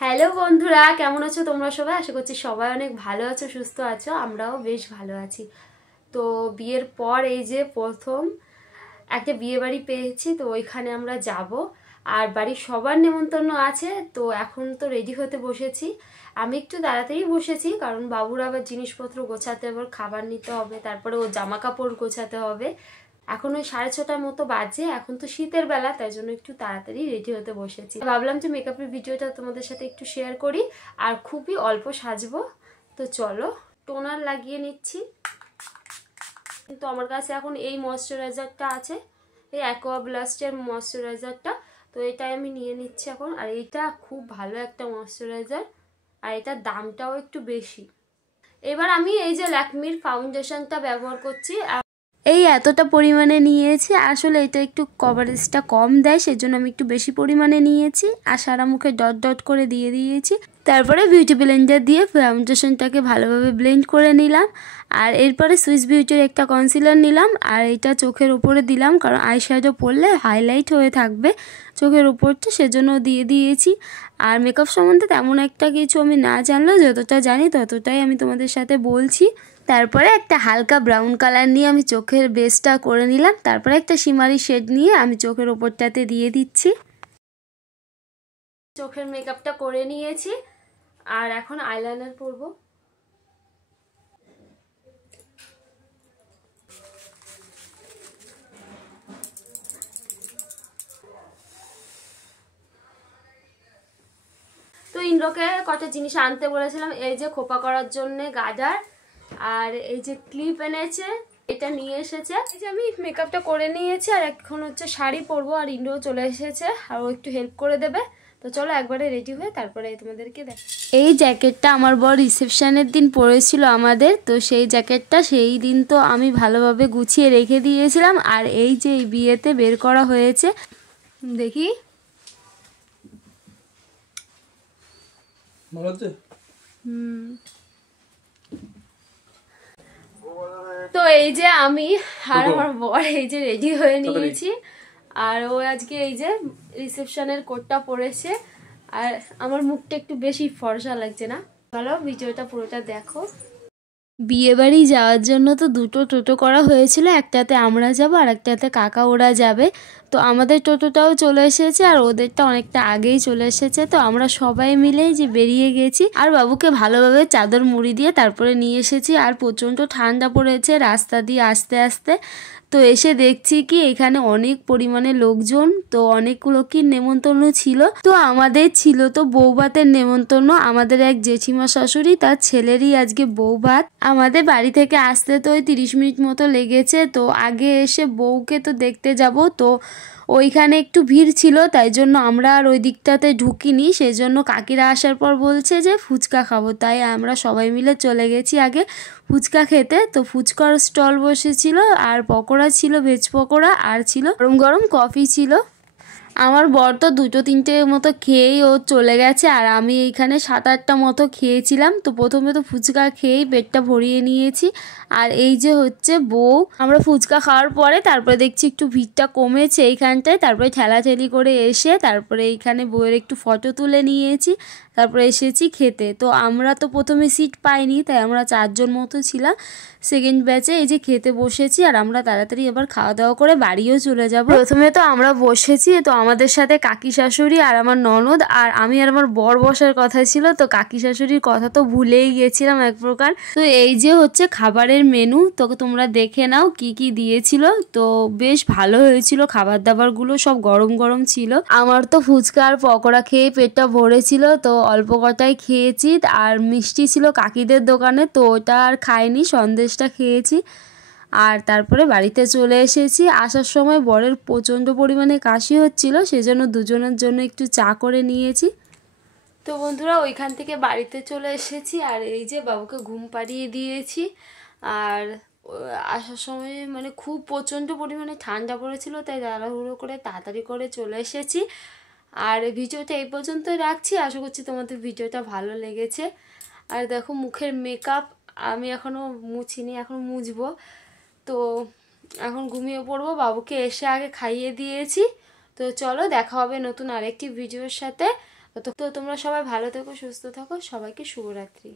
Hello বন্ধুরা, কেমন আছো তোমরা সবাই? আশা করছি সবাই অনেক ভালো আছো, সুস্থ আছো। আমরাও বেশ ভালো আছি। তো বিয়ের পর এই যে প্রথম একটা বিয়ে বাড়ি পেয়েছি, তো ওইখানে আমরা যাব। আর বাড়ির সবার নেমন্তন্ন আছে, তো এখন তো রেডি হতে বসেছি। আমি একটু তাড়াতাড়ি বসেছি, কারণ বাবুর আবার জিনিসপত্র গোছাতে, আবার খাবার নিতে হবে, তারপরে ও জামা কাপড় গোছাতে হবে। এখন ওই 6:30 মতো বাজে। এখন তো শীতের বেলা, তাই জন্য একটু তাড়াতাড়ি রেডি হতে বসেছি। ভাবলাম যে মেকআপের ভিডিওটা তোমাদের সাথে একটু শেয়ার করি, আর খুবই অল্প সাজবো। তো চলো, টোনার লাগিয়ে নিচ্ছি। কিন্তু আমার কাছে এখন এই ময়শ্চারাইজারটা আছে, এই অ্যাকোয়া ব্লাস্টের ময়শ্চারাইজারটা। তো এটাই আমি নিয়ে নিচ্ছি এখন। আর এটা খুব ভালো একটা ময়শ্চারাইজার, আর এটার দামটাও একটু বেশি। এবার আমি এই যে ল্যাকমির ফাউন্ডেশনটা ব্যবহার করছি। এই এতটা পরিমাণে নিয়েছি, আসলে এটা একটু কভারেজটা কম দেয়, সেজন্য আমি একটু বেশি পরিমাণে নিয়েছি। আর সারা মুখে ডট ডট করে দিয়ে দিয়েছি। তারপরে বিউটি ব্লেন্ডার দিয়ে ফাউন্ডেশনটাকে ভালোভাবে ব্লেন্ড করে নিলাম। আর এরপরে সুইস বিউটির একটা কনসিলার নিলাম, আর এটা চোখের উপরে দিলাম, কারণ আইশ্যাডো পরলে হাইলাইট হয়ে থাকবে চোখের উপরটা, সেজন্য দিয়ে দিয়েছি। আর মেকআপ সম্বন্ধে তেমন একটা কিছু আমি না জানলেও যতটা জানি ততটাই আমি তোমাদের সাথে বলছি। তারপরে একটা হালকা ব্রাউন কালার নিয়ে আমি চোখের বেসটা করে নিলাম। তারপরে একটা শিমারি শেড নিয়ে আমি চোখের ওপরটাতে দিয়ে দিচ্ছি। চোখের মেকআপটা করে নিয়েছি, আর এখন আইলাইনার পরবো। তো ইন্দ্রকে কটা জিনিস আনতে বলেছিলাম, এই যে খোপা করার জন্য গার্ডার, আর এই যে ক্লিপ এনেছে, এটা নিয়ে এসেছে। এই যে আমি মেকআপটা করে নিয়েছি, আর এখন হচ্ছে শাড়ি পরবো। আর ইন্দ্র চলে এসেছে, আর ও একটু হেল্প করে দেবে। তো চলো একবারে রেডি হয়ে তারপরে তোমাদেরকে দেখ। এই জ্যাকেটটা আমার বর রিসেপশনের দিন পরেছিল আমাদের, তো সেই জ্যাকেটটা সেই দিন তো আমি ভালোভাবে গুছিয়ে রেখে দিয়েছিলাম। আর এই যে এই বিয়েতে বের করা হয়েছে, দেখি তো এই যে আমি আর আমার বর এই যে রেডি হয়ে নিয়েছি। আর ও আজকে এই যে রিসেপশনের কোটটা পরেছে, আর আমার মুখটা একটু বেশি ফর্সা লাগছে না? চলো ভিডিওটা পুরোটা দেখো। বিয়ে বাড়ি যাওয়ার জন্য তো দুটো টোটো করা হয়েছিল, একটাতে আমরা যাব আর একটাতে কাকা ওরা যাবে। তো আমাদের টোটোটাও চলে এসেছে, আর ওদেরটা অনেকটা আগেই চলে এসেছে। তো আমরা সবাই মিলেই যে বেরিয়ে গেছি, আর বাবুকে ভালোভাবে চাদর মুড়ি দিয়ে তারপরে নিয়ে এসেছি। আর প্রচণ্ড ঠান্ডা পড়েছে রাস্তা দিয়ে আস্তে আস্তে। তো এসে দেখছি কি এখানে অনেক পরিমাণে লোকজন, তো অনেক লোকের নেমন্তন্ন ছিল। তো আমাদের ছিল তো বৌভাতের নেমন্তন্ন। আমাদের এক জেঠিমা শাশুড়ি, তার ছেলেরই আজকে বৌভাত। আমাদের বাড়ি থেকে আসতে তো ওই 30 মিনিট মতো লেগেছে। তো আগে এসে বউকে তো দেখতে যাব, তো ওইখানে একটু ভিড় ছিল, তাই জন্য আমরা আর ওই দিকটাতে ঢুকিনি। সেই জন্য কাকিরা আসার পর বলছে যে ফুচকা খাবো, তাই আমরা সবাই মিলে চলে গেছি আগে ফুচকা খেতে। তো ফুচকার স্টল বসেছিল, আর পকোড়া ছিল, ভেজ পকোড়া, আর ছিল গরম গরম কফি ছিল। আমার বর তো 2-3টে মতো খেয়েই ও চলে গেছে, আর আমি এইখানে 7-8টা মতো খেয়েছিলাম। তো প্রথমে তো ফুচকা খেয়েই পেটটা ভরিয়ে নিয়েছি। আর এই যে হচ্ছে বউ, আমরা ফুচকা খাওয়ার পরে তারপরে দেখছি একটু ভিড়টা কমেছে এইখানটায়। তারপরে ঠেলাঠেলি করে এসে তারপরে এইখানে বউয়ের একটু ফটো তুলে নিয়েছি, তারপরে এসেছি খেতে। তো আমরা তো প্রথমে সিট পাইনি, তাই আমরা 4জন মতো ছিলাম সেকেন্ড ব্যাচে। এই যে খেতে বসেছি, আর আমরা তাড়াতাড়ি এবার খাওয়া দাওয়া করে বাড়িও চলে যাব। প্রথমে তো আমরা বসেছি, তো আমাদের সাথে কাকি শাশুড়ি আর আমার ননদ, আর আমি আর আমার বর বসার কথা ছিল। তো কাকি শাশুড়ির কথা তো ভুলেই গেছিলাম এক প্রকার। তো এই যে হচ্ছে খাবারের মেনু, তো তোমরা দেখে নাও কি কি দিয়েছিল। তো বেশ ভালো হয়েছিল, খাবার দাবারগুলো সব গরম গরম ছিল। আমার তো ফুচকা আর পকোড়া খেয়ে পেটটা ভরেছিল, তো অল্প কটাই খেয়েছি। আর মিষ্টি ছিল কাকিদের দোকানে, তো ওটা আর খাইনি, সন্দেশটা খেয়েছি। আর তারপরে বাড়িতে চলে এসেছি। আসার সময় বরের প্রচণ্ড পরিমাণে কাশি হচ্ছিল, সেজন্য দুজনের জন্য একটু চা করে নিয়েছি। তো বন্ধুরা ওইখান থেকে বাড়িতে চলে এসেছি, আর এই যে বাবুকে ঘুম পাড়িয়ে দিয়েছি। আর আসার সময় মানে খুব প্রচণ্ড পরিমাণে ঠান্ডা পড়েছিল, তাই তাড়াহুড়ো করে তাড়াতাড়ি করে চলে এসেছি। আর ভিডিওটা এই পর্যন্তই রাখছি। আশা করছি তোমাদের ভিডিওটা ভালো লেগেছে। আর দেখো মুখের মেকআপ আমি এখনও মুছিনি, এখন মুছবো। তো এখন ঘুমিয়ে পড়বো, বাবুকে এসে আগে খাইয়ে দিয়েছি। তো চলো দেখা হবে নতুন আরেকটি ভিডিওর সাথে। তো তোমরা সবাই ভালো থেকো, সুস্থ থাকো, সবাইকে শুভরাত্রি।